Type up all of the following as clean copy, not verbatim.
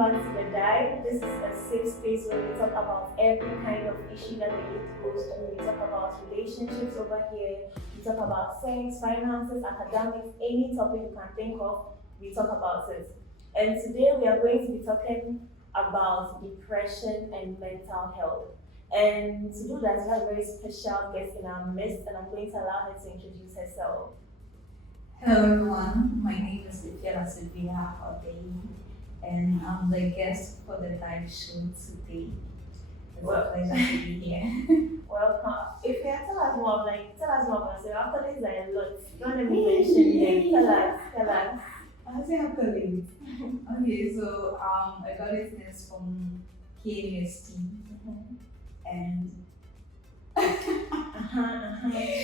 back to the Dive. This is a safe space where we talk about every kind of issue that the youth goes through. We talk about relationships over here. We talk about sex, finances, academics, any topic you can think of, we talk about it. And today we are going to be talking about depression and mental health. And to do that, we have a very special guest in our midst, and I'm going to allow her to introduce herself. Hello everyone, my name is Ifyala Sylvia Odei, and I'm the guest for the live show today. It's a pleasure to be here. Welcome. If you tell us more, tell us more about yourself. Our colleagues are a lot. Don't let me mention them. Tell us. I say accolades. Okay, so I got this from KUST, and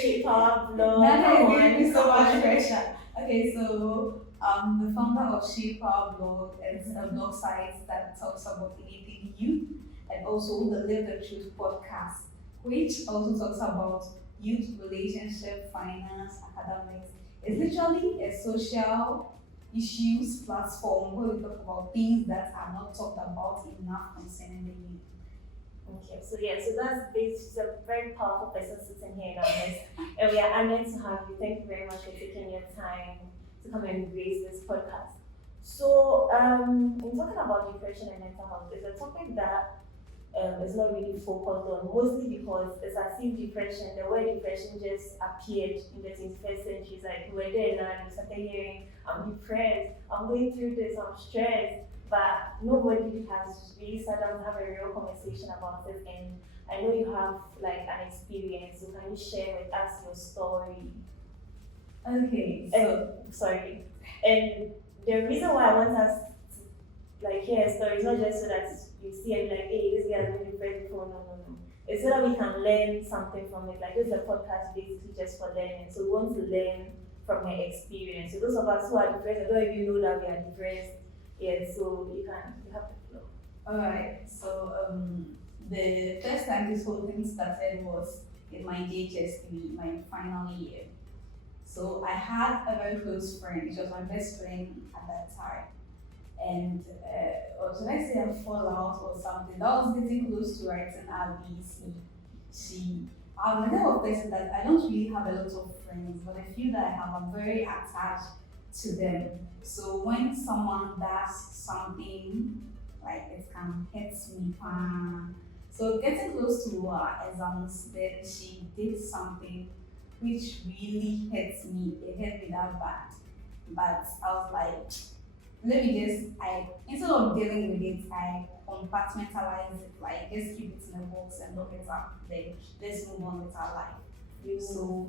She power blow. that gave me so much pressure. Okay, so the founder of Shaper Blog is a blog site that talks about anything youth, and also the Live the Truth podcast, which also talks about youth relationship, finance, academics. It's literally a social issues platform where we talk about things that are not talked about enough concerning the youth. Okay, so that's she's a very powerful person sitting here in our midst, and we are honored to have you. Thank you very much for taking your time to come and grace this podcast. So, in talking about depression and mental health, it's a topic that is not really focused on, mostly because it's as if depression, the word depression just appeared in the 21st century. It's like we were there now and we started hearing, I'm depressed, I'm going through this, I'm stressed. But nobody has really sat down to have a real conversation about it. And I know you have like an experience, so can you share with us your story? Okay, Sorry. And the reason why I want us to hear a story is not just so that you see and be like, hey, this guy has been depressed before. No. It's so that we can learn something from it. Like this is a podcast basically just for learning. So we want to learn from her experience. So those of us who are depressed, I don't even know that we are depressed. Yeah, so you have to flow. alright. So the first time this whole thing started was in my JHSP, my final year. So I had a very close friend. She was my best friend at that time. And or should I say a fallout or something? That was getting close to writing RBC. I'm the type of person that I don't really have a lot of friends, but I feel that I have, I'm very attached to them. So when someone does something, like it can hit me. So getting close to our exams, then she did something which really hit me. It hit me that bad. But I was like, instead of dealing with it, I compartmentalize it, like just keep it in a box and look it up. Then let's move on with our life. So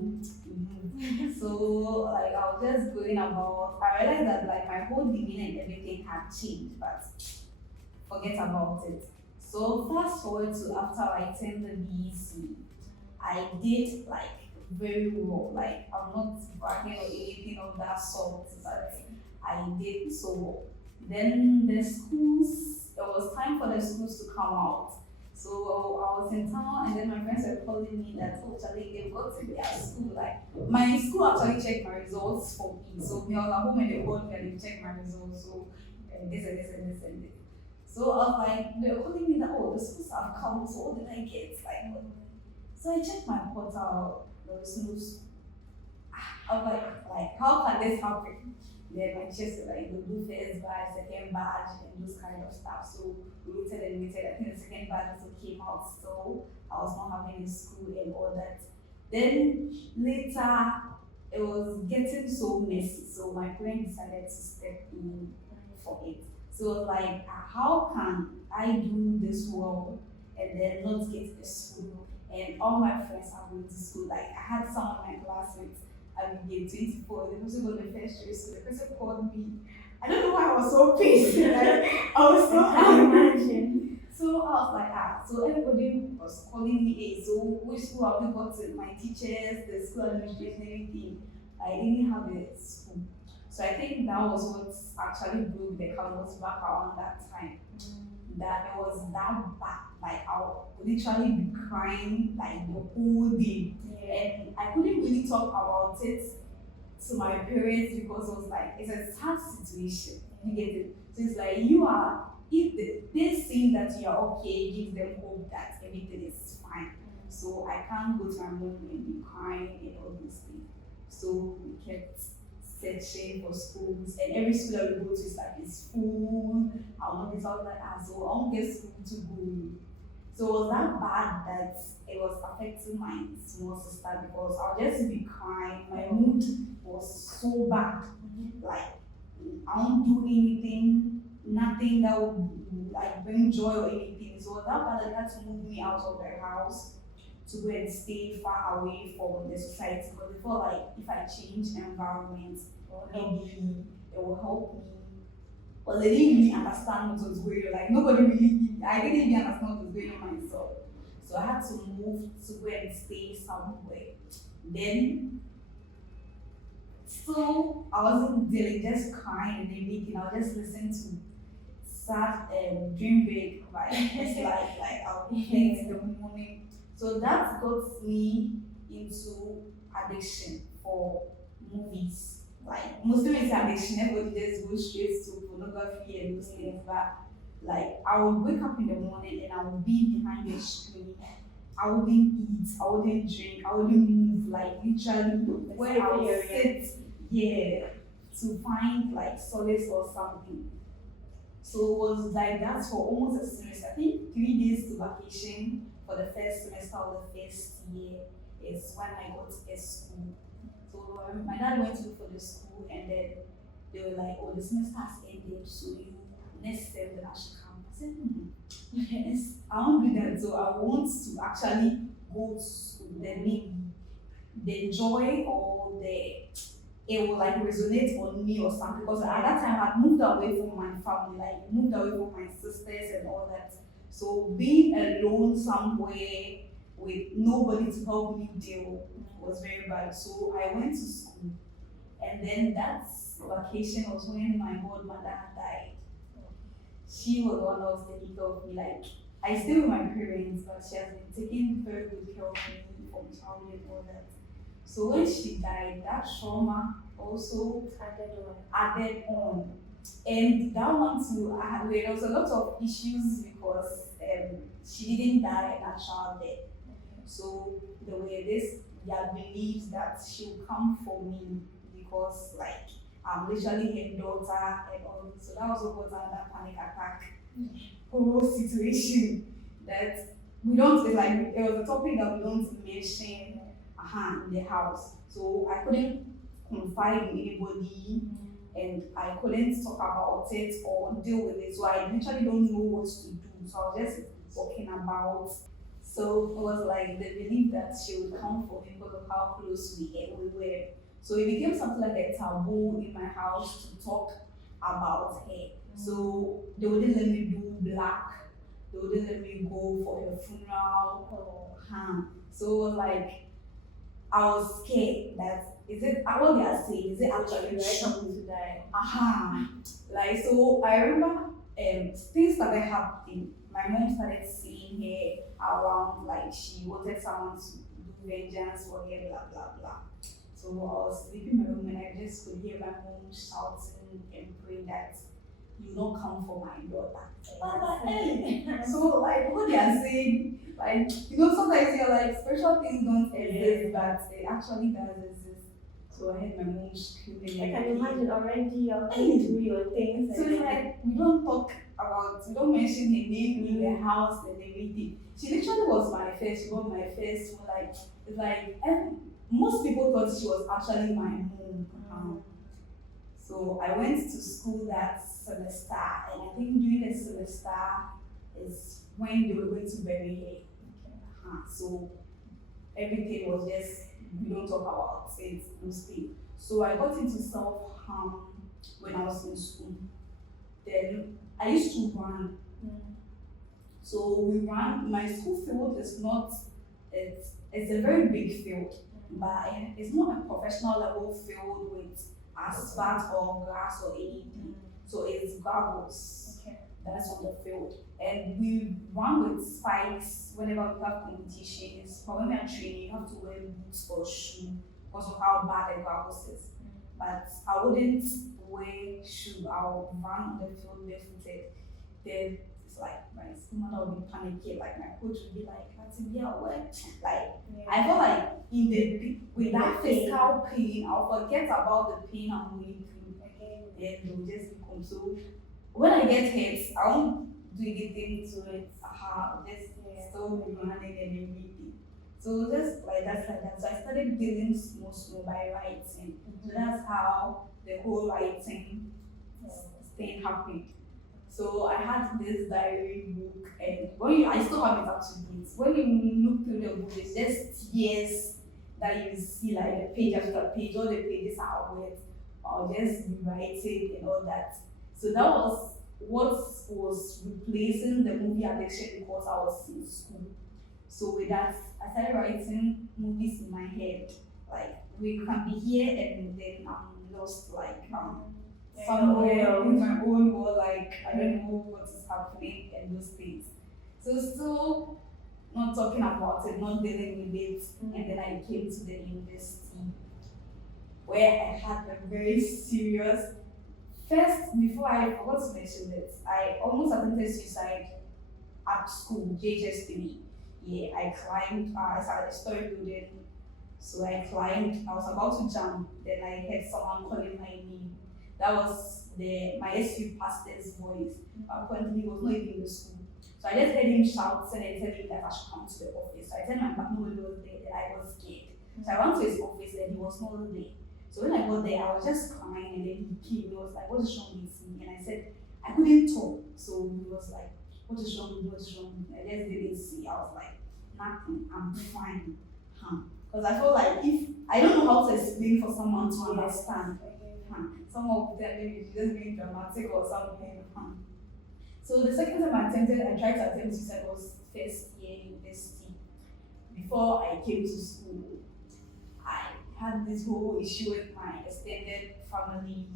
like I was just going about, I realized that like my whole demeanor and everything had changed, but forget about it. So fast forward to after writing the BEC, I did like very well. Like I'm not bragging or anything of that sort, but I did so well. Then the schools, it was time for the schools to come out. So I was in town, and then my friends were calling me that, oh, Charlie, they've got to their school. Like, my school actually checked my results for me. So, me, I was at home and they called me and they checked my results. So, this and this and this and this. So, I was like, they were calling me that, oh, the schools have come, so what did I get? Like, what? So, I checked my portal, there was no school. I was like, how can this happen? Then my chest was like, the blue first badge, second badge, and those kind of stuff. So we waited and waited. I think the second badge also came out, so I was not having a school and all that. Then later, it was getting so messy. So my parents decided to step in for it. So it was like, how can I do this well and then not get a school? And all my friends are going to school. Like I had some of my classmates. I would get 24, they also got the first year, so the person called me. I don't know why I was so pissed. Like, I was so angry. So I was like, so everybody was calling me, hey, so which school have you gotten? My teachers, the school administration, everything. I didn't have a school. So I think that was what actually broke the campus back around that time. That it was that bad. Like I would literally be crying like the whole day. And I couldn't really talk about it to my parents because it was like, it's a sad situation. You get it? So it's like you are if they see that you are okay, gives them hope that everything is fine. So I can't go to my mom and be crying and all these things. So we kept searching for schools, and every school that we go to is like it's full. I want this, I was like, so I won't get school to go. So it was that bad that it was affecting my small sister because I'll just be crying. My mood was so bad. Like I won't do anything, nothing that would like bring joy or anything. So it was that bad that they had to move me out of their house to go and stay far away from the society because they felt like if I change environment, maybe it will help me. But they didn't really understand what was going on. Like nobody really, I didn't even understand what was going on myself. So I had to move to go and stay somewhere. Then, still, I wasn't there just crying and everything. I was just listening to sad dream big it's like I'll be in the morning. So that got me into addiction for movies. Like mostly when it's addiction, everybody just goes straight to pornography and those things. But like I would wake up in the morning and I would be behind the screen. I wouldn't eat, I wouldn't drink, I wouldn't move. Like literally where I would sit, to find like solace or something. So it was like that for almost a semester. I think 3 days to vacation for the first semester of the first year is when I got a school. So my dad went to look for the school and then they were like, oh, the semester has ended, so you next term then I should come. I said, yes, I won't do that. So I want to actually go to school. Then maybe the joy or it will like resonate on me or something. Because at that time I moved away from my family, like moved away from my sisters and all that. So being alone somewhere with nobody to help me deal was very bad. So I went to school, and then that vacation was when my godmother died. She was the one that was taking care of me. Like I stay with my parents, but she has been taking very good care of me from childhood and all that. So when she died, that trauma also added on. And that one too, there was a lot of issues because she didn't die a natural death. So there were their beliefs that she will come for me because like I'm literally her daughter and all. So that was what was another panic attack whole situation that we don't like. It was a topic that we don't mention in the house. So I couldn't confide in anybody and I couldn't talk about it or deal with it. So I literally don't know what to do. So I was just talking about. So it was like the belief that she would come for me because of how close we were. So it became something like a taboo in my house to talk about her. So they wouldn't let me do black. They wouldn't let me go for her funeral. So it was like I was scared that is it what they are saying, is it actually true to die? Like so I remember things started happening. My mom started seeing her around, like she wanted someone to do vengeance for her, blah blah blah. So I was sleeping in my room and I just could hear my mom shouting and praying that you don't come for my daughter. So like what they are saying, like sometimes you're like special things don't exist, but it actually does exist. So I heard my mom screaming. I can imagine already you're going through your things. So it's like we don't mention her name in the house and everything. She literally was my first. She was my first. And most people thought she was actually my mom. So I went to school that semester, and I think during the semester is when they were going to bury her. So everything was just, we don't talk about it mostly. So I got into self-harm when I was in school. Then I used to run. So we ran, my school field is not, it's a very big field, but it's not a professional level field with asphalt or grass or anything. So it's gravels. That's on the field. And we run with spikes whenever we have competitions. But when we are training, you have to wear boots or shoes because of how bad the gravels is. But I wouldn't wear shoes. I would run on the field barefooted. then it's like my schoolmother would be panicking, like my coach would be like, yeah, what? Like I felt like with that physical pain, I'll forget about the pain I'm going through. And they'll just become so. When I get hit, I won't do anything to it. Just still be running and everything. So just like that. So I started dealing small by writing. So that's how the whole writing thing happened. So I had this diary book, and I still have it up to date. When you look through the book, it's just tears that you see, like the page after page, all the pages are wet. I'll just be writing and all that. So that was what was replacing the movie addiction because I was in school. So with that, I started writing movies in my head. Like we can be here and then I'm lost, like somewhere in my own world, like I don't know what is happening and those things. So still not talking about it, not dealing with it, and then I came to the university where I had a very serious first, before I forgot to mention it, I almost attempted suicide at school, JHS3. Yeah, I climbed, I started a story building, so I climbed, I was about to jump, then I heard someone calling my name. That was my SU pastor's voice. Apparently, he was not even in the school. So I just heard him shout and then tell me that I should come to the office. So I told my back nobody was there, then I was scared. So I went to his office and he was not there. So when I got there, I was just crying and then he came. He was like, "What is wrong with me?" And I said, "I couldn't talk." So he was like, "What is wrong with me? What is wrong with me?" I just didn't see. I was like, "Nothing, I'm fine." Because I felt like if I don't know how to explain for someone to understand. Some of them maybe just being dramatic or something. So the second time I tried to attempt suicide was first year university. Before I came to school, I had this whole issue with my extended family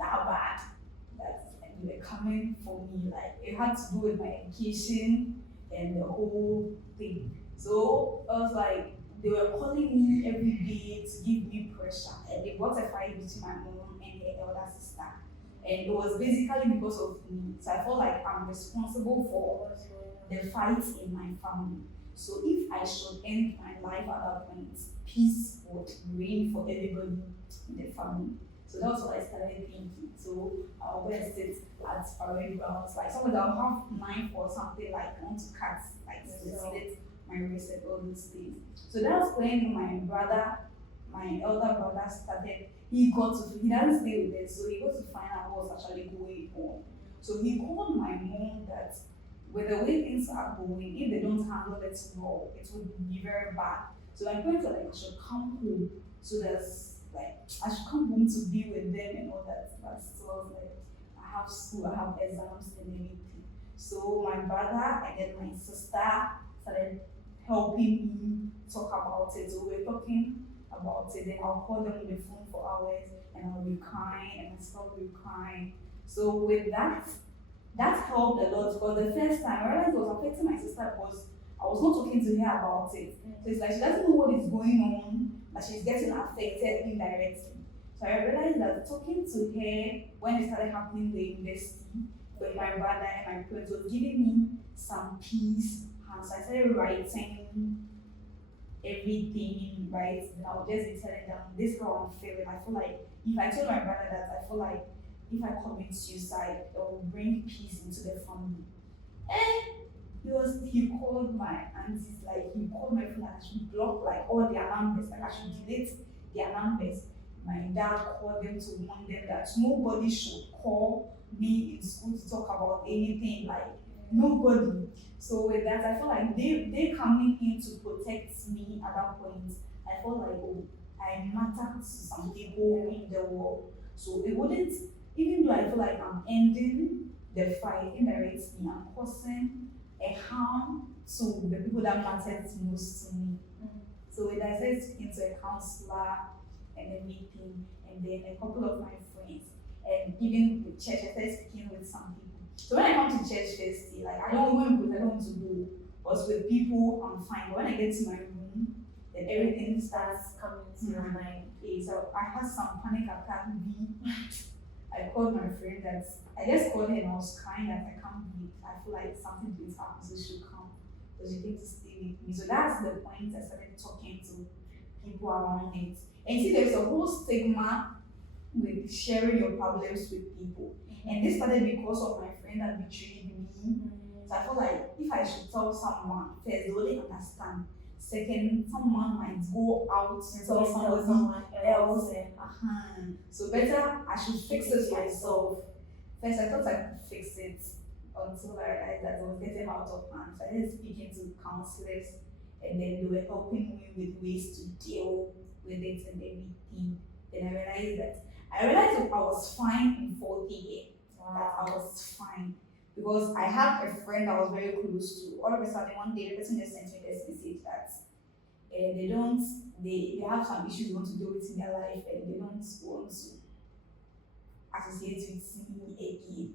that bad that they were coming for me. Like it had to do with my education and the whole thing. So I was like, they were calling me every day to give me pressure, and they brought a fight between my mom and her elder sister. And it was basically because of me. So I felt like I'm responsible for the fights in my family. So if I should end my life at that point, peace would reign for everybody in the family. So that's what I started thinking. So I'll go and sit at parade grounds. Like somebody I'll have knife or something, like I want to cut, like split my wrist and all those things. So that's when my elder brother started. He doesn't stay with us, so he got to find out what was actually going on. So he called my mom that with the way things are going, if they don't handle it well, it would be very bad. So my parents were like, I should come home. So there's like, I should come home to be with them and all that. But still, I was like, I have school, I have exams and everything. So my brother and then my sister started helping me talk about it. So we were talking about it, then I'll call them on the phone for hours and I'll be crying and I stop be crying. So with that helped a lot because the first time I realized it was affecting my sister because I was not talking to her about it. So it's like she doesn't know what is going on, but she's getting affected indirectly. So I realized that talking to her when it started happening in the university with my brother and my parents was giving me some peace. So I started writing everything, right? And I would just be telling them, this girl I'm feeling. I feel like if I told my brother that, I feel like if I commit suicide, it will bring peace into the family. And he called my aunties, like he called my friend, I should block like all their numbers, like I should delete their numbers. My dad called them to warn them that nobody should call me in school to talk about anything, like nobody. So with that, I felt like they coming in to protect me at that point. I felt like, oh, I matter to some people in the world. So it wouldn't, even though I feel like I'm ending the fight indirectly, I'm causing a harm to the people that matter most to me. So with that, I started speaking to a counselor and everything, and then a couple of my friends, and even with church, I started speaking with some people. So when I come to church first, like I don't want to go, but with people I'm fine. But when I get to my room, then everything starts coming to your mind. Okay, so I had some panic attack. I called my friend that I just called her and I was crying that I can't believe. I feel like something is happening, so she should come. So she came to stay with me. So that's the point I started talking to people around it. And see, there's a whole stigma with sharing your problems with people. And this started because of my friend that betrayed me. So I feel like if I should tell someone, first, they only understand. Second, someone might go out and tell somebody someone else. So better I should fix it myself. First, I thought I could fix it until I realized that I was getting out of hand. So I started speaking to counselors, and then they were helping me with ways to deal with it and everything. Then I realized that I was fine in fourth year. That I was fine because I had a friend I was very close to. All of a sudden, one day, the person just sent me this message that they have some issues they want to deal with in their life and they don't want to associate with me again.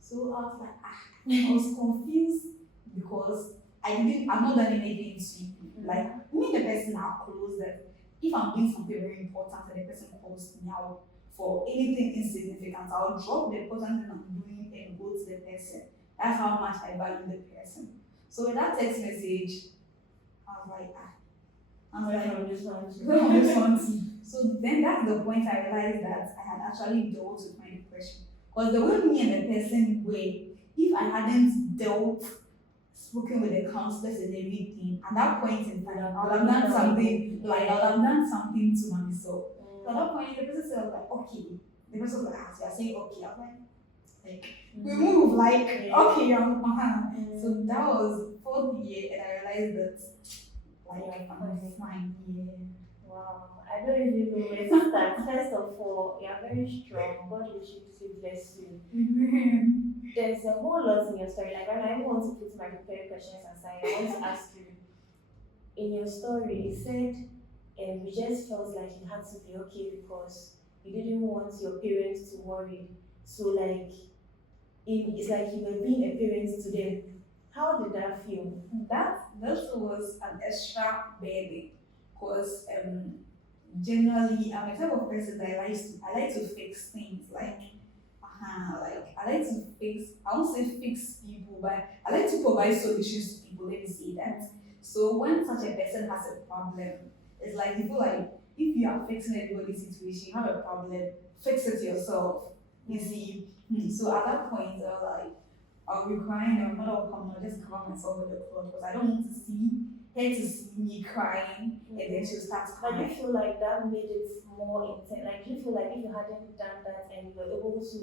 So I was like, I was confused because I've not done anything to like me and the person are close that if I'm doing something very important and the person calls me out for anything insignificant, I'll drop the important thing I'm doing and go to the person. That's how much I value the person. So with that text message, I was like, from this one too. where am I this one to? So then that's the point I realized that I had actually dealt with my depression. Because the way me and the person were, if I hadn't spoken with the counselors and everything, at that point in time, I would have done something, like I would have done something to myself. So at that point, the person said, like, okay. The person was like, you are saying okay. I'm like, we move, like, okay, So that was fourth year, and I realized that, like, I'm fine, Wow, I don't even know where to start. First of all, you are very strong. God will richly bless you. There's a whole lot in your story. Like, I don't want to put my prepared questions aside. I want to ask you, in your story, you said you just felt like you had to be okay because you didn't want your parents to worry. So, like, it's like you were being a parent to them. How did that feel? This was an extra burden because generally I'm a type of person that I like to fix things like I like to fix, I won't say fix people, but I like to provide solutions to people, let me say that. So when such a person has a problem, it's like you feel like if you are fixing everybody's situation, you have a problem, fix it yourself. You see. So at that point I was like, I'll be crying and my mother will come and I'll just cover myself with the cloth because I don't want to see her to see me crying and then she'll start But crying. do you feel like that made it more intense? Like, do you feel like if you hadn't done that and you were able to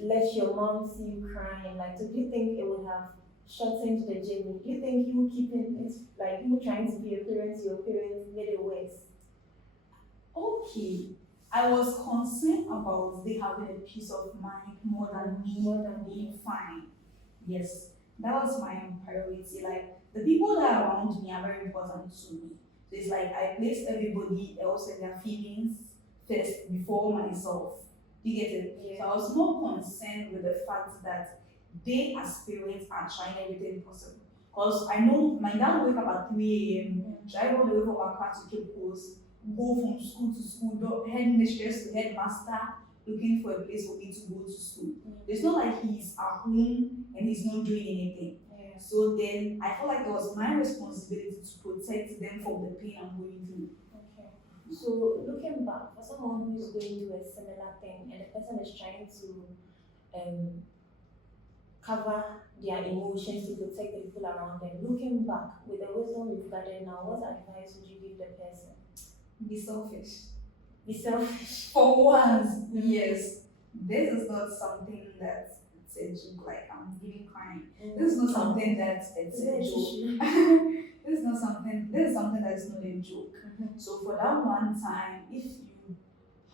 let your mom see you crying, like, do you think it would have shortened the journey? Do you think you keeping it, like, you trying to be a parent to your parents made it worse? Okay, I was concerned about they having a peace of mind more than me being fine. Yes, that was my priority. Like the people that are around me are very important to me. So it's like I place everybody else and their feelings first before myself. You get it? Yeah. So I was more concerned with the fact that they as parents are trying everything possible. Because I know my dad wake up at 3 a.m., drive all the way from Accra to Cape Coast, go from school to school, headmistress to headmaster, looking for a place for me to go to school. It's not like he's at home and he's not doing anything. Yeah. So then I felt like it was my responsibility to protect them from the pain I'm going through. Okay. So looking back, for someone who is going through a similar thing and the person is trying to cover their emotions to protect the people around them, looking back with the wisdom you've gathered now, what advice would you give the person? Be selfish. Be selfish. For once, yes. This is not something that it's a joke, like I'm really crying. This is not something that it's a joke. This is something that is not a joke. So for that one time, if you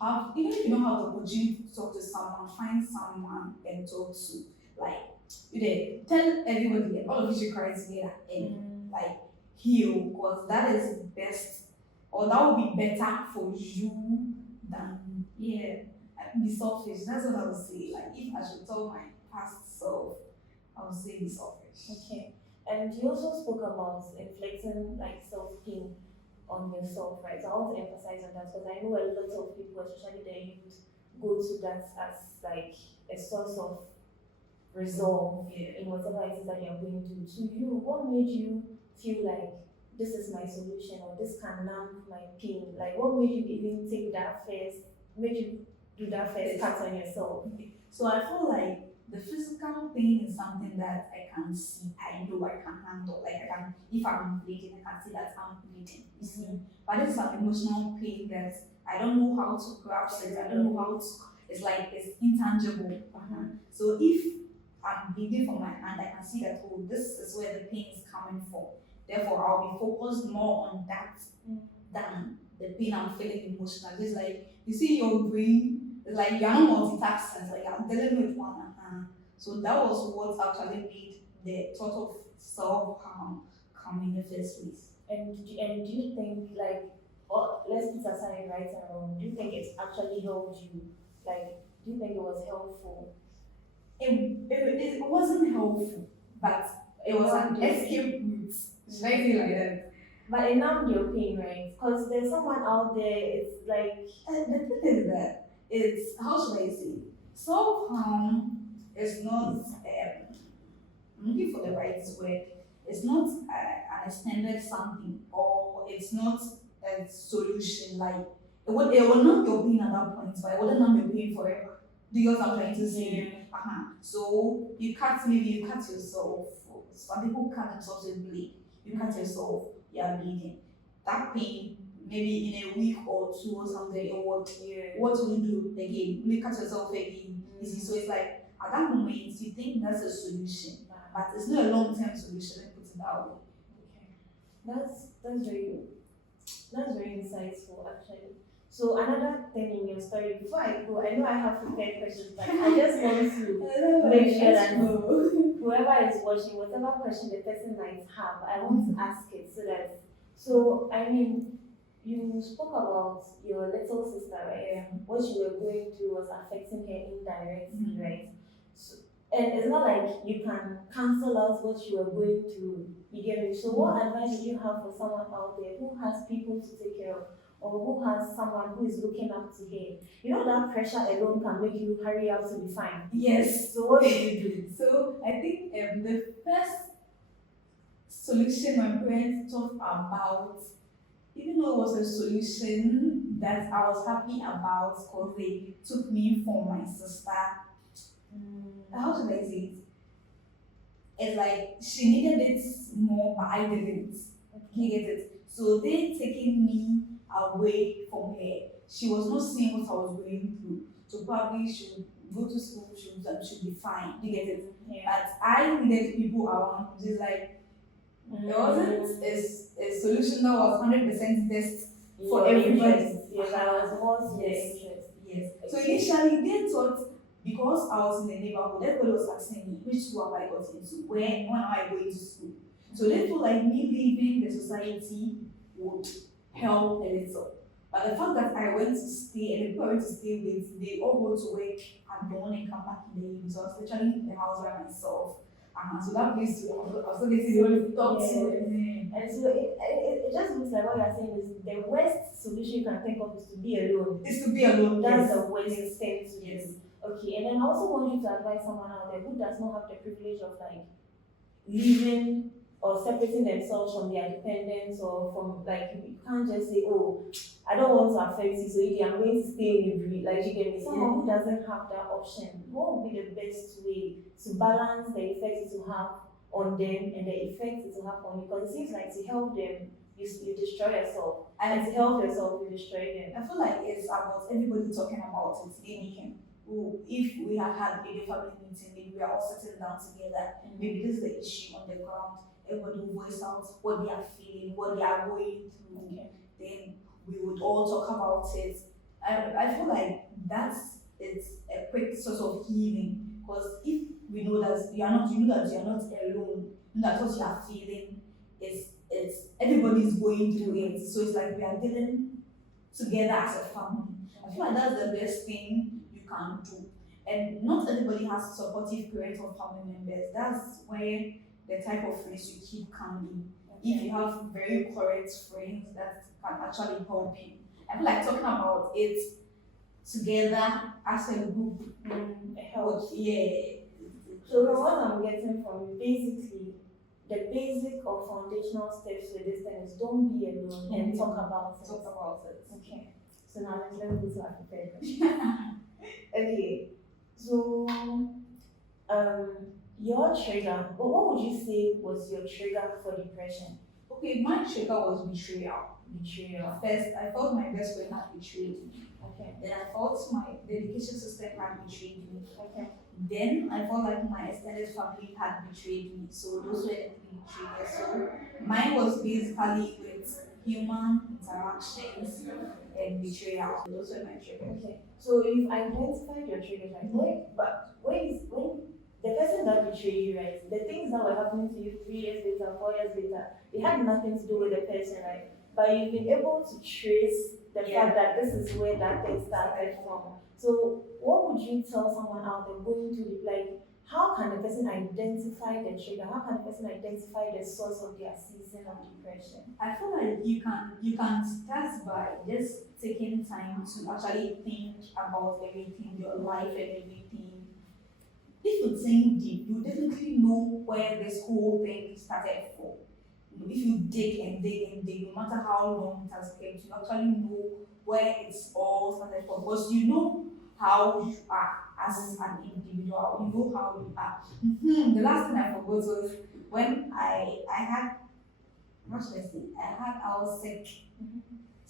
have, even if you don't have the opportunity to talk to someone, find someone and talk to. Like, you did tell everybody, all of you should cry together and like heal, because that is best, or that would be better for you than be selfish. That's what I would say. Like if I should tell my past self, I would say be selfish. Okay. And you also spoke about inflicting like self-pain on yourself, right? So I want to emphasize on that because I know a lot of people, especially the youth, go to that as like a source of resolve Yeah. in whatever it is that you're going through. To you, what made you feel like this is my solution or this can numb my pain? Like what made you even take that first, made you do that first Yes. cut on yourself? So I feel like the physical pain is something that I can see, I know I can handle. Like I can, if I'm bleeding, I can see that I'm bleeding. You see, but there's some emotional pain that I don't know how to grasp it. I don't know how to. It's like it's intangible. So if I'm bleeding from my hand, I can see that oh, this is where the pain is coming from. Therefore, I'll be focused more on that than the pain I'm feeling emotionally. It's like you see your brain. It's like you're not multitasking. It's like I'm dealing with one. So that was what actually made the thought of self-harm come in the first place. And do you think like, or let's put aside right and wrong, do you think it actually helped you? Like, do you think it was helpful? It wasn't helpful, but it was an escape route. Should I say like that? But it numbed your pain, right? Because there's someone out there, it's like, The thing is that it's, how should I say, self-harm is not, I'm looking for the right word, it's not an extended something, or it's not a solution. Like it will numb your pain at that point, but it wouldn't numb your pain forever. Do you know what I'm trying to say? So maybe you cut yourself. Some people cut themselves with blade. You cut yourself, you are bleeding. That pain, maybe in a week or two or something, it will, what will you do again? You cut yourself again. You see, so it's like at that moment you think that's a solution, but it's not a long-term solution. Let me put it that way. Okay. That's very insightful actually. So another thing in your story, before I go, I know I have prepared questions, but I just want to make sure that whoever is watching, whatever question the person might have, I want to ask it so I mean, you spoke about your little sister, right? What you were going through was affecting her indirectly, right? So, and it's not like you can cancel out what you were going through. You get me? So what advice do you have for someone out there who has people to take care of, or who has someone who is looking up to him? You know that pressure alone can make you hurry up to be fine. Yes. So what did you do? So I think the first solution my parents thought about, even though it was a solution that I was happy about because they took me for my sister. How should I say it? It's like she needed it more, but I didn't. You get it? So they taking me away from her. She was not seeing what I was going through. So probably she would go to school, she would be fine. You get it? But I needed people around who just like there wasn't a solution that was 100% best for everybody. Yes, I was more to Yes. interest. Yes. So initially they thought because I was in the neighborhood, everybody was asking me which school have I got into, when am I going to school. So they feel like me leaving the society would help a little. But the fact that I went to stay and the people I went to stay with, they all go to work and dawn and come back in the evening. So I was literally in the house by myself. So that place I was still getting to talk to. And so it just looks like what you're saying is the worst solution you can think of is to be alone. It's to be alone. That's Yes. the worst thing to do. Okay, and then I also want you to advise someone out there who does not have the privilege of like leaving or separating themselves from their dependents or from like you can't just say, oh, I don't want to affect you, so I'm going to stay with you. Like you get me. Someone who doesn't have that option, what would be the best way to balance the effects it will have on them and the effects it will have on you? Because it seems like to help them, you destroy yourself, and to help yourself, you destroy them. I feel like it's about everybody talking about it. They making. If we had had a family meeting, maybe we are all sitting down together. Maybe this is the issue on the ground. Everybody will voice out what they are feeling, what they are going through. Then we would all talk about it. I feel like it's a quick sort of healing, because if we know that you know that you are not alone, you know that what you are feeling it's everybody's going through it. So it's like we are dealing together as a family. I feel like that's the best thing you can do. And not everybody has supportive parents or family members. That's where the type of friends you keep can be. If you have very correct friends that can actually help you. I feel like talking about it together as a group. It helps. Yeah. So from what I'm getting from you, basically, the basic or foundational steps to this thing is don't be alone and talk about it. Talk about it. Okay. So now let's go to our prepared question. Okay. So your trigger, what would you say was your trigger for depression? Okay, my trigger was betrayal. Betrayal. First, I felt my best friend had betrayed me. Okay. Then I felt my the education system had betrayed me. Okay. Then I felt like my extended family had betrayed me. So those were the three triggers. So mine was basically with human interactions and betrayal. Those were my triggers. Okay. So you've identified your triggers, right? When the person that betrayed you, right? The things that were happening to you 3 years later, 4 years later, they had nothing to do with the person, right? But you've been able to trace the fact that this is where that thing started from. So what would you tell someone out there going through it? Like, how can the person identify the trigger? How can the person identify the source of their season of depression? I feel like you can start by just taking time to actually think about everything, your life and everything. If you think deep, you definitely know where this whole thing started from. If you dig and dig and dig, no matter how long it has kept, you actually know where it's all started from. Because you know how you are as an individual, you know how you are. The last thing I forgot was when I had, what should I say? I was sick.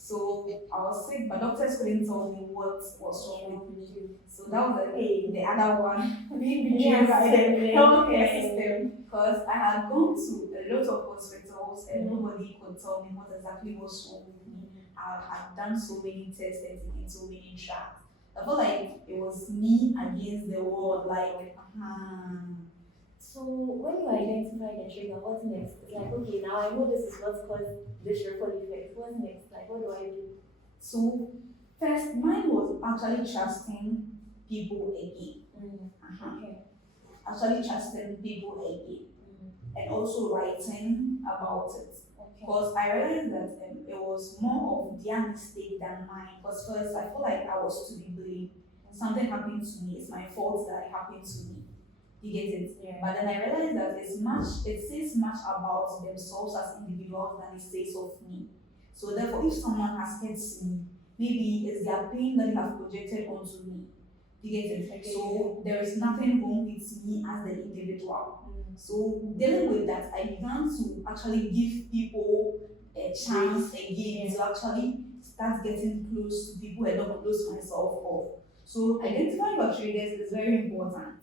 So I was sick, but doctors couldn't tell me what was wrong with me. So that was the other one, being betrayed by the healthcare system. Because I had gone to a lot of hospitals and nobody could tell me what exactly was wrong with me. I had done so many tests and taken so many shots. I felt like it was me against the world, like, So when you identify the trigger, what's next? It's like, okay, now I know this is what's caused this ripple effect. What's next? Like, what do I do? So first, mine was actually trusting people again. Okay. Actually trusting people again. And also writing about it. Okay. Because I realized that it was more of their mistake than mine. Because first, I feel like I was to be blamed. Something happened to me. It's my fault that it happened to me. You get it? Yeah. But then I realized that it says much about themselves as individuals than it says of me. So therefore, if someone has hurt me, maybe it's their pain that they have projected onto me. You get it? Okay. So there is nothing wrong with me as the individual. So dealing with that, I began to actually give people a chance again to actually start getting close to people and not close myself off. So identifying your triggers is very important.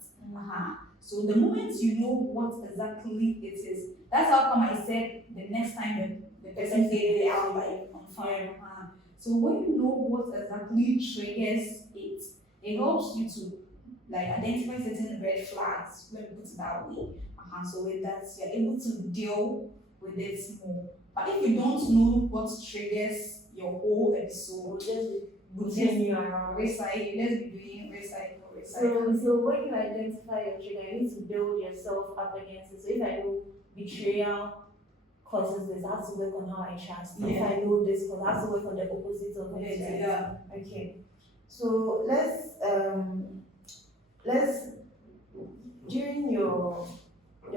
So the moment you know what exactly it is, that's how come I said the next time the person said they are like on fire. So when you know what exactly triggers it, it helps you to like identify certain red flags. Let me put it that way. So with that, you're able to deal with it more. But if you don't know what triggers your whole episode, Let's be doing recycle. So when you identify your trigger, you need to build yourself up against it. So if I know betrayal causes this, I have to work on how I trust. Yeah. If I know this, because I have to work on the opposite of it. Right? Yeah. Okay. So let's during the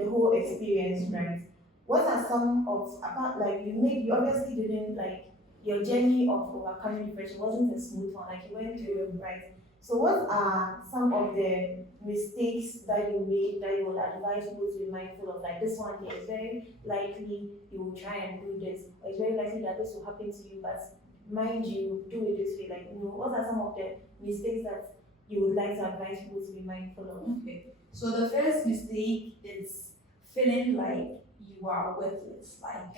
whole experience, right? What are some of about like you obviously didn't like your journey of overcoming depression wasn't a smooth one, like you went through it, right? So what are some of the mistakes that you made that you would advise people to be mindful of? Like this one here is very likely you will try and do this, or it's very likely that this will happen to you, but mind you, do it this way. Like, what are some of the mistakes that you would like to advise people to be mindful of? Okay. So the first mistake is feeling like you are worthless. Like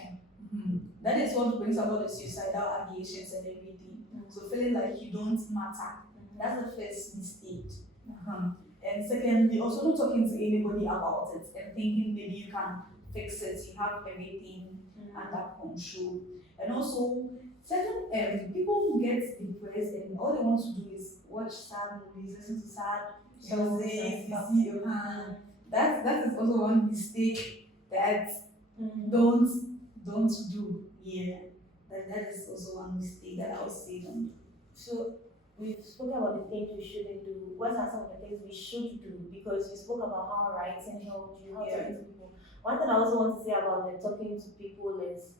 that is what brings about the suicidal ideations and everything. So feeling like you don't matter. That's the first mistake. And secondly, also not talking to anybody about it and thinking maybe you can fix it, you have everything under control. And also, second, people who get depressed and all they want to do is watch sad movies, listen to sad music, that is also one mistake that don't do. Yeah, that is also one mistake that I would say don't do. So we've spoken about the things we shouldn't do. What are some of the things we should do? Because you spoke about how writing helped you, how Yeah. talking to people. One thing I also want to say about the talking to people is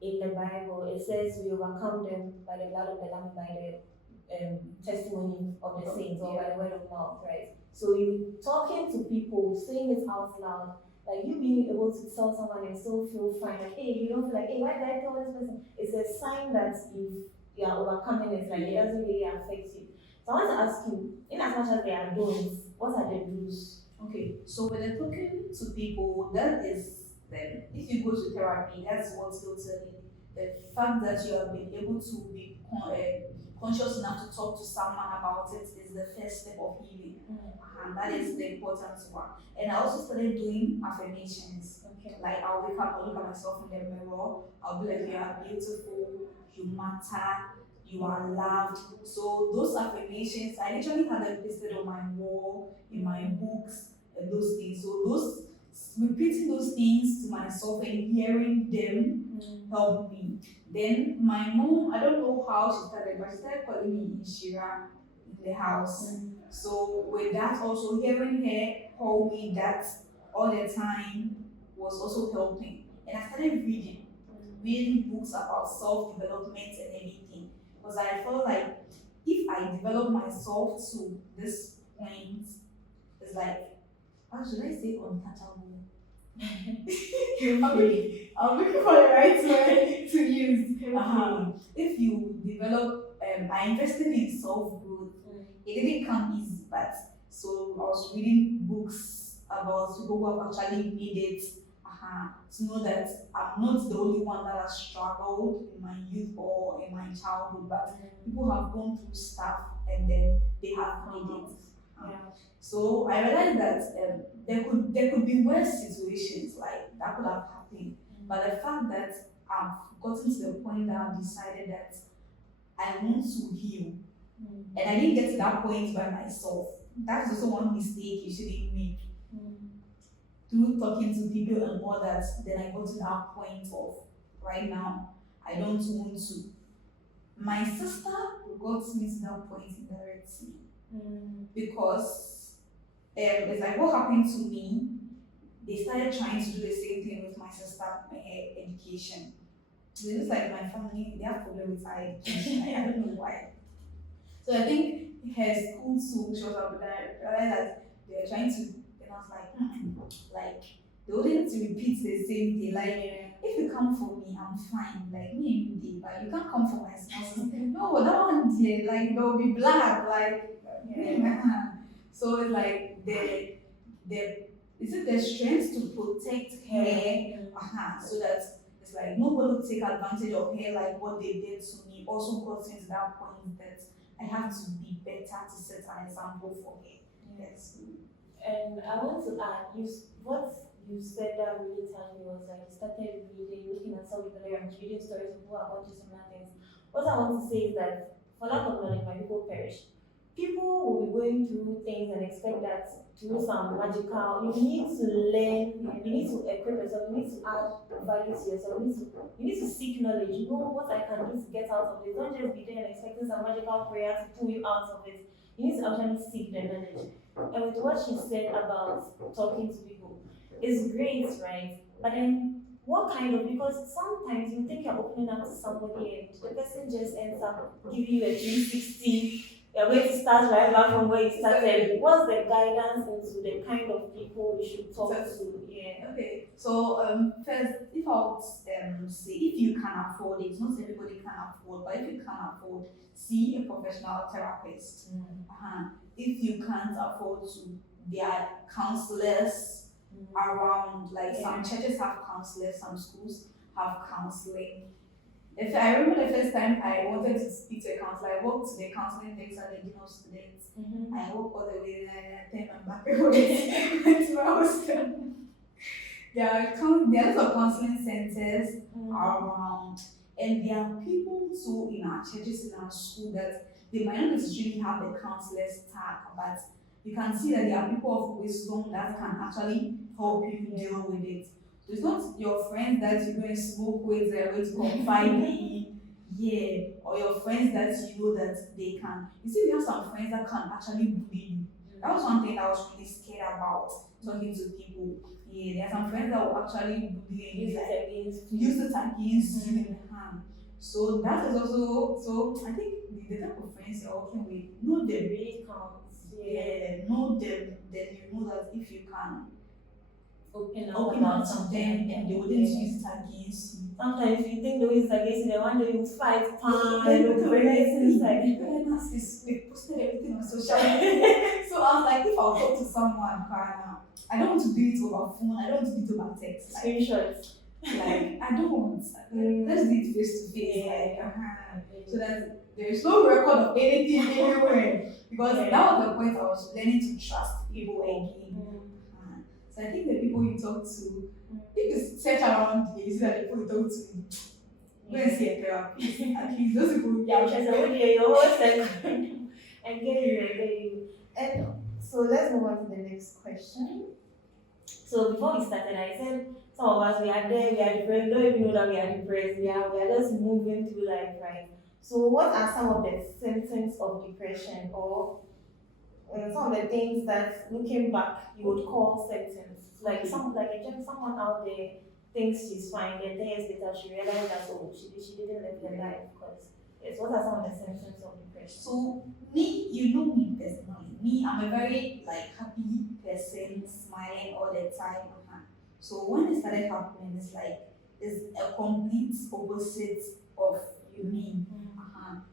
in the Bible, it says we overcome them by the blood of the Lamb, by the testimony of the saints, or by the word of mouth, right? So you talking to people, saying it out loud, like you being able to tell someone and still feel fine, like hey, you don't feel like hey, why did I tell this person? It's a sign that you are overcoming it, like it doesn't really affect you. So I want to ask you, in as much as they are don'ts, what are the do's? Okay, so when you're talking to people, that is then if you go to therapy, that's what's totally the fact that you have been able to be conscious enough to talk to someone about it is the first step of healing, and that is the important one. And I also started doing affirmations. Okay. Like I'll wake up, I'll look at myself in the mirror, I'll be like, you are beautiful, you matter, you are loved. So those affirmations, I literally had them pasted on my wall, in my books, and those things. So those repeating those things to myself and hearing them helped me. Then my mom, I don't know how she started, but she started calling me Ishira in the house. So with that, also hearing her call me that all the time was also helping. And I started reading books about self-development and everything. Because I felt like if I develop myself to this point, it's like, how should I say untouchable? I'm looking for the right word to use. If you develop, I invested in self growth. It didn't come easy, but so I was reading books about people who have actually made it. To know that I'm not the only one that has struggled in my youth or in my childhood, but people have gone through stuff and then they have made it. So I realized that there could be worse situations like that could have happened, but the fact that I've gotten to the point that I've decided that I want to heal, and I didn't get to that point by myself. That's also one mistake you shouldn't make. Through talking to people and all that, then I got to that point of right now I don't want to. My sister got me to that point indirectly because it's like what happened to me. They started trying to do the same thing with my sister, my education. It looks like my family, they have problem with higher education. I don't know why. So I think her school too, she was up there, realized that they were trying to, and I was like, they wouldn't repeat the same thing. Like, if you come for me, I'm fine. Like, me and you, but you can't come for my spouse. No, that one, yeah, like, they'll be black. Like, so it's like, is it the strength to protect her, so that it's like nobody will take advantage of her like what they did to me. Also got into that point that I have to be better to set an example for her. Yes. And I want to add, what you said that really touched me was like you started reading, looking at self-development, reading stories of people about you similar things. What I want to say is that for lack of knowledge, my people perish. People will be going through things and expect that to do some magical. You need to learn, you need to equip yourself, you need to add value to yourself, you need to seek knowledge, you know what I can do to get out of it. Don't just be there and expecting some magical prayer to pull you out of it. You need to actually seek the knowledge. And with what she said about talking to people, it's great, right? But then what kind of, because sometimes you think you're opening up to somebody and the person just ends up giving you a 360. You're going to start right back from where you started. What's the guidance into the kind of people we should talk to? Yeah. Okay. So first, if I would say if you can afford it, not everybody can afford, but if you can afford, see a professional therapist. If you can't afford to, there are counselors around. Like some churches have counselors, some schools have counseling. If I remember the first time I wanted to speak to a counselor, I walked to the counseling desk at the Dean of Students. I walked all the way and I turned my back away to my hostel. There are lots of counseling centers around, and there are people too in our churches, in our school, that they might not necessarily have the counselor's tag, but you can see that there are people of wisdom that can actually help you deal with it. So it's not your friend that you're going to smoke with, they're going to confide in, Yeah, or your friends that you know that they can. You see, we have some friends that can actually bully you. That was one thing that I was really scared about talking to people. Yeah, there are some friends that will actually bully you, Use like it against you. use it against you in hand. So that is also so. I think the type of friends you're working with, know them. Really counts. Yeah, know them. Then you know that if you can Open open about up to them, something. and they wouldn't use it against you. Sometimes you think the is against you, the one day you fight, pan, They and you bring it inside. They posted everything on social media. So I was like, if I'll talk to someone, I don't want to do it over phone. I don't want to do it over text. Screenshots. Like I don't want. Let's do it face to face. Yeah. Like, so that there is no record of anything anywhere. Because that was the point I was learning to trust people again. So I think the people you talk to, if you search around, you see that the people you talk to, go and see a therapist. At least those people, Yeah, which is already your host and get you. And so let's move on to the next question. So before we started, I said some of us we are there, we are depressed, don't even know that we are depressed. We are just moving through life, right? So what are some of the symptoms of depression or some of the things that looking back you would call symptoms? Like someone out there thinks she's fine, then 10 years later she realized that she didn't live her life because yes, what are some of the symptoms of depression? So me, you know me personally. Me, I'm a very like happy person, smiling all the time. So when it started happening, it's like it's a complete opposite of me.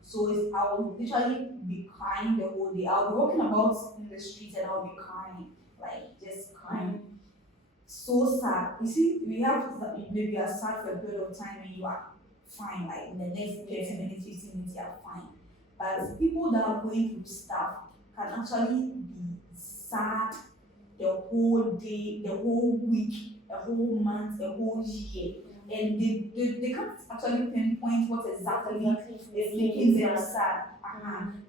So I will literally be crying the whole day. I'll be walking about in the streets and I'll be crying, like just crying. So sad. You see, we have maybe you are sad for a period of time and you are fine, like in the next 30 minutes, 15 minutes, you are fine. But people that are going through stuff can actually be sad the whole day, the whole week, the whole month, the whole year. And they can't actually pinpoint what exactly is making them sad.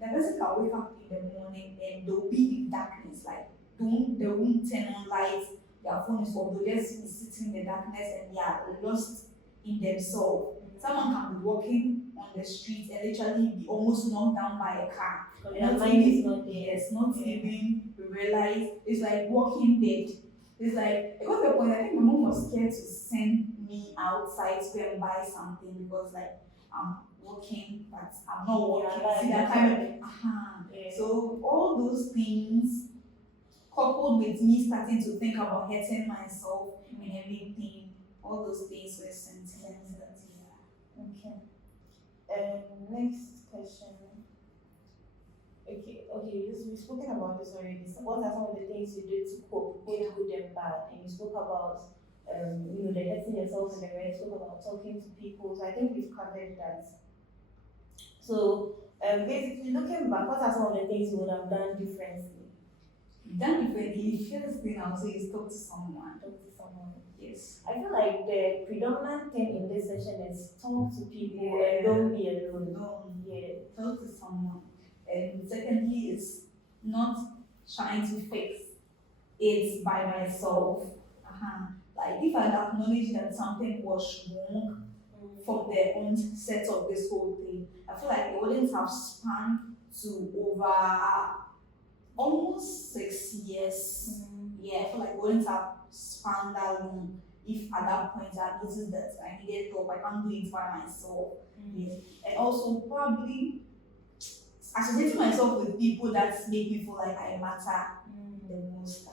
The person can wake up in the morning and they'll be in darkness, like they won't turn on lights, their phone is off, they'll just be sitting in the darkness and they are lost in themselves. Someone can be walking on the street and literally be almost knocked down by a car. Their mind is not there. Yes, not even realize. It's like walking dead. It's like, it got to a point, I think my mom was scared to send me outside to go and buy something because like I'm working, but I'm not working. See that kind of, So all those things coupled with me starting to think about hurting myself and everything, all those things were sentiments that Okay. Next question. Okay, we've spoken about this already. So what are some of the things you did to cope, both good and bad? And you spoke about the hurting yourself in the way, you spoke about talking to people. So I think we've covered that. So basically looking back, what are some of the things you would have done differently? Done differently, the first thing I would say is talk to someone. Yes. I feel like the predominant thing in this session is talk to people and don't be alone. Talk to someone. And secondly, it's not trying to fix it by myself. Like if I acknowledge that something was wrong from the onset of this whole thing, I feel like it wouldn't have spanned to over almost 6 years. Yeah, I feel like it wouldn't have spanned that long if at that point I noticed that I needed help. I can't do it by myself. Yes. And also probably associating myself with people that make me feel like I matter the most.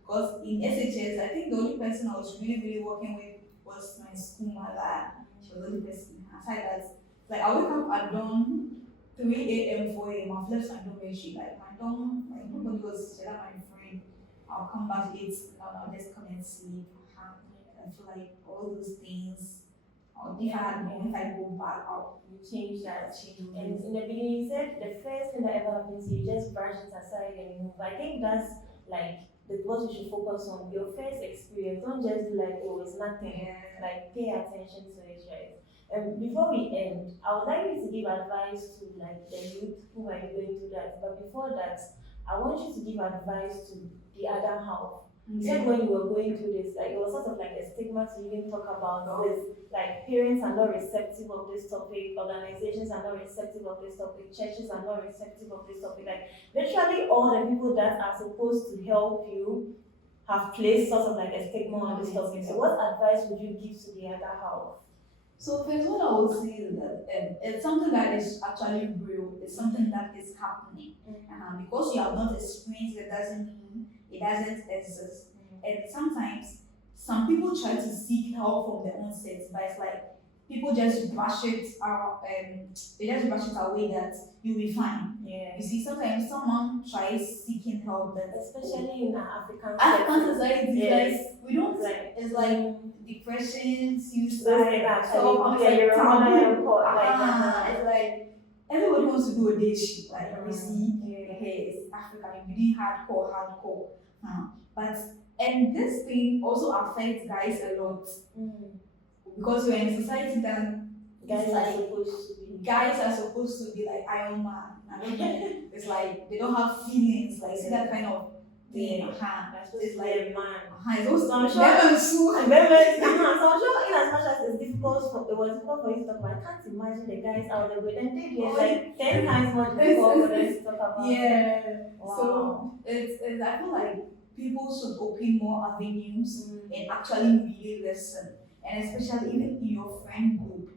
Because in SHS, I think the only person I was really working with was my school mother. She was the only person. Aside that, like I wake up at dawn, 3 a.m., 4 a.m. I've left my dorm very cheap. Like my dorm, like nobody was there, my friend. I'll come back late and I'll just come and sleep. I feel like all those things. If I go back, I'll change that. And in the beginning, you said the first thing that ever happens, you just brush it aside and move. I think that's like what we should focus on. Your first experience, don't just be like, oh, it's nothing. Like pay attention to it, right? And before we end, I would like you to give advice to like the youth who might be going through that. But before that, I want you to give advice to the other half. You said when you were going through this, like it was sort of like a stigma to even talk about this. Like parents are not receptive of this topic, organizations are not receptive of this topic, churches are not receptive of this topic. Like literally all the people that are supposed to help you have placed sort of like a stigma on this topic. So what advice would you give to the other half? So first, what I would say is that it's something that is actually real. It's something that is happening. Because you have not experienced it doesn't mean it doesn't exist. And sometimes some people try to seek help from their own set, but it's like people just brush it out. They just brush it away that you'll be fine. Yeah. You see, sometimes someone tries seeking help, that Especially in our African African society, yes. like we don't. It's like depression, suicide, Suicide, self-harm, yeah, you're taboo. like, It's like everybody wants to do a day shift. Like you see, yeah. okay, it's Africa, you do hardcore. But and this thing also affects guys a lot because we're in a society that Guys it's are like supposed to be. guys are supposed to be like Iron Man. I don't know. It's like they don't have feelings, like see that kind of thing. It's like a man. it's also So I'm sure. lemon soup. And very, so I'm sure in as much as it's difficult for it was difficult for you to talk about, I can't imagine the guys out there with them they Oh, like 10 times more difficult for them to talk about. Yeah. Wow. So it's I feel like people should open more avenues and actually really listen. And especially even in your friend group.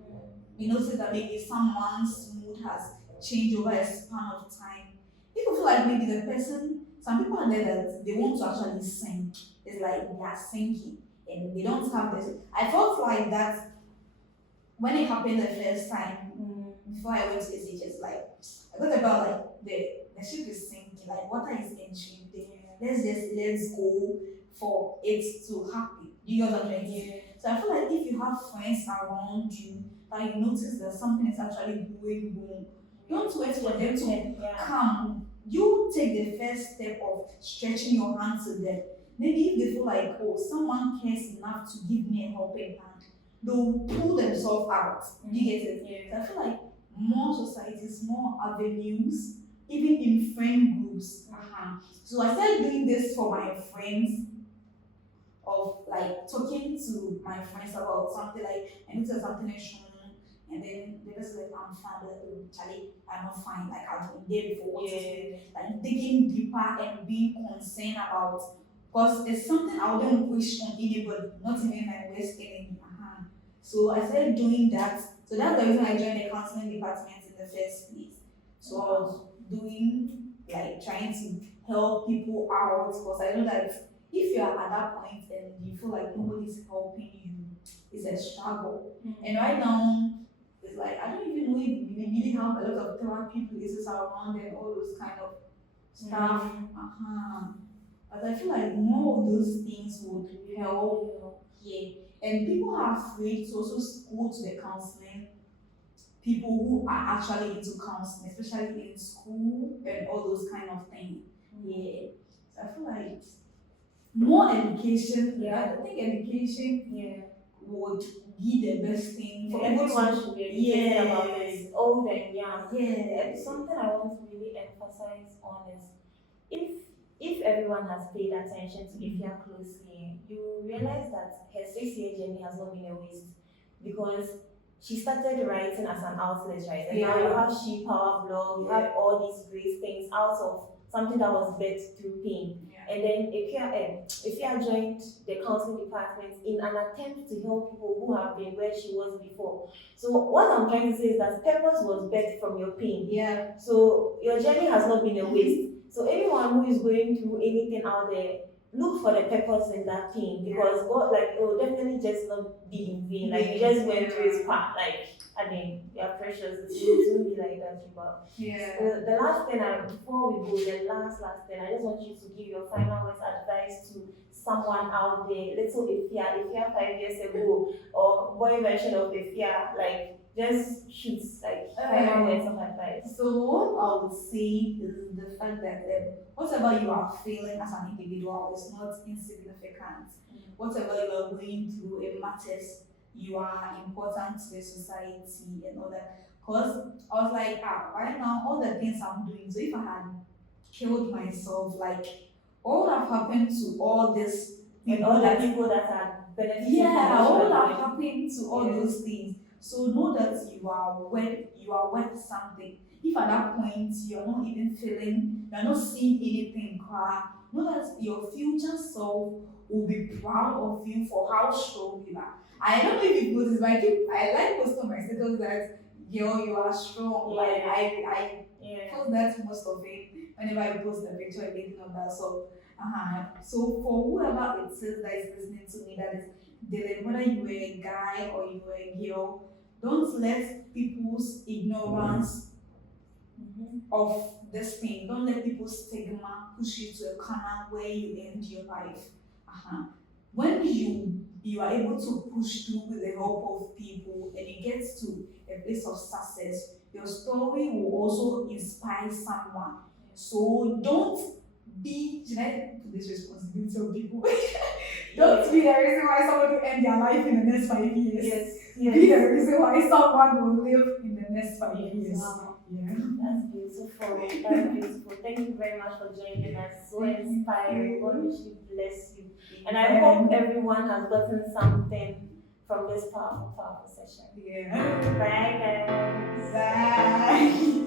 You notice that maybe someone's mood has changed over a span of time. People feel like maybe the person, some people are there that they want to actually sink. It's like they are sinking and they don't have this. I felt like that when it happened the first time, before I went to SHS, like I thought about like the ship is sinking, like water is entering. Let's go for it to happen. Do you understand? Yeah. So I feel like if you have friends around you that you notice that something is actually going wrong, you don't wait for them to come. You take the first step of stretching your hand to them. Maybe if they feel like, oh, someone cares enough to give me a helping hand, they'll pull themselves out. Do you get it? Yeah. So I feel like more societies, more avenues, even in friend groups. So I started doing this for my friends, of like talking to my friends about something like I need to something is wrong, and then they just like I'm fine, but Charlie, I'm not fine. Like I've been there before. What is it? Like digging deeper and being concerned about, because it's something I wouldn't wish on anybody, not even my worst enemy. So I started doing that. So that's the reason I joined the counseling department in the first place. So I was doing like trying to help people out, because I know that if you are at that point and you feel like nobody's helping you, it's a struggle. And right now, it's like I don't even know if we really have a lot of therapy places around and all those kind of stuff. But I feel like more of those things would help here. And people are afraid to also go to the counseling. People who are actually into counseling, especially in school and all those kind of things. Yeah. So I feel like more education. I think education would be the best thing for everyone should be educated about this, old and young. Yeah. Something I want to really emphasize on is if everyone has paid attention to Ifya closely, you realize that her 6-year journey has not been a waste, because she started writing as an outlet, right? And now you have She Power blog, you have all these great things out of something that was birthed through pain. And then Ifya joined the counseling department in an attempt to help people who have been where she was before. So what I'm trying to say is that purpose was birthed from your pain. So your journey has not been a waste. So anyone who is going through anything out there, look for the purpose in that pain, because God, like, it will definitely just not be in vain. Like, you just went through his path. Like, I mean, you're precious. It won't be like that, but the last thing, before we go, the last thing, I just want you to give your final words advice to someone out there, little Ifya 5 years ago, or boy version of Ifya, like, just shoot, like, final words of advice. So what I would say is the fact that whatever you are feeling as an individual is not insignificant. Whatever you are going through, it matters. You are important to the society and all that. Because I was like, right now, all the things I'm doing, so if I had killed myself, like, what would have happened to all this And all the people that are benefiting yeah, from what would this have right happened to all Yeah. those things? So know that you are worth something. If at that point you're not even feeling, you're not seeing anything cry, know that your future self will be proud of you for how strong you are. I don't know if you noticed, but I like posting on my status that girl, you are strong. Like I Yeah. post that most of it whenever I post a picture and anything of that. So for whoever it is that is listening to me that is dealing, whether you were a guy or you were a girl, don't let people's ignorance Mhm. of this thing, don't let people's stigma push you to a corner where you end your life. When you are able to push through with the help of people and you get to a place of success, your story will also inspire someone. So don't be, should I put this responsibility on people? Don't be the reason why someone will end their life in the next 5 years. Yes. Be Yes. the reason why someone will live in the next 5 years. Wow. Yeah. That's beautiful. That's beautiful. Thank you very much for joining us. So inspiring. God richly bless you. And I hope everyone has gotten something from this powerful session. Yeah. Bye, guys. Bye.